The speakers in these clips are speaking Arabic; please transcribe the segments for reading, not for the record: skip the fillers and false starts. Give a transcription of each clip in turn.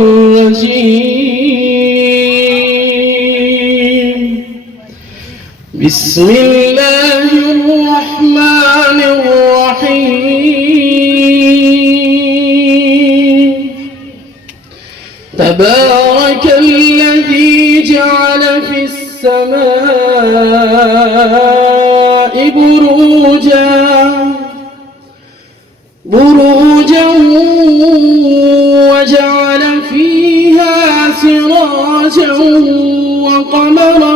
الرجيم. بسم الله الرحمن الرحيم. تبارك الذي جعل في السماء بروجا وجعل فيها سراجا وقمرا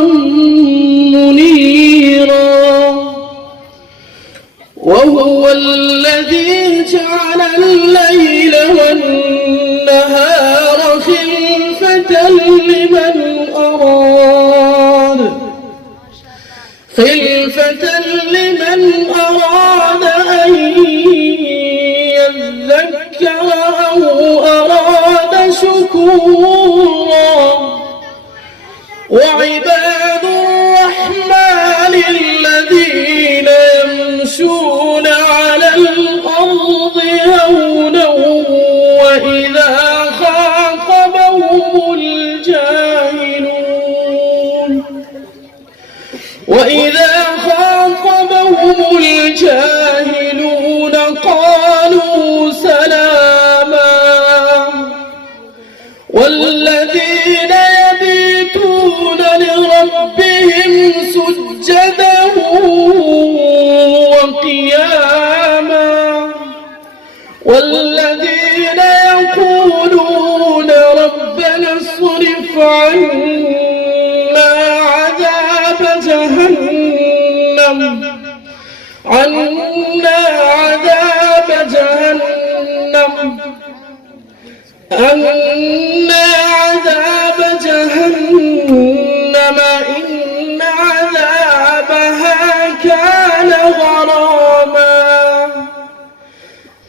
منيرا. وهو الذي جعل الليل والنهار خلفة لمن أراد أن يذكر أو أراد شكورا. وعباد الرحمن الذين يمشون على الأرض هونا وإذا خاطبهم الجاهلون قالوا سلاما. والذين يبيتون لربهم سجدا وقياما. والذين يقولون ربنا اصرف عنا عذاب جهنم إن عذابها كان غراما.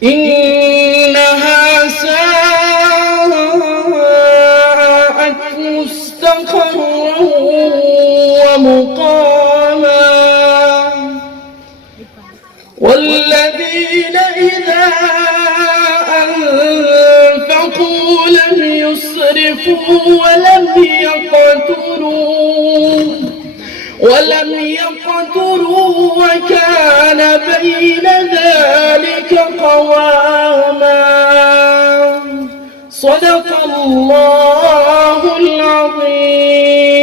إنها ساءت مستقرا ومقاما. والذين إذا أنفقوا لم يسرفوا ولم يقتروا وكان بين ذلك قواما. صدق الله العظيم.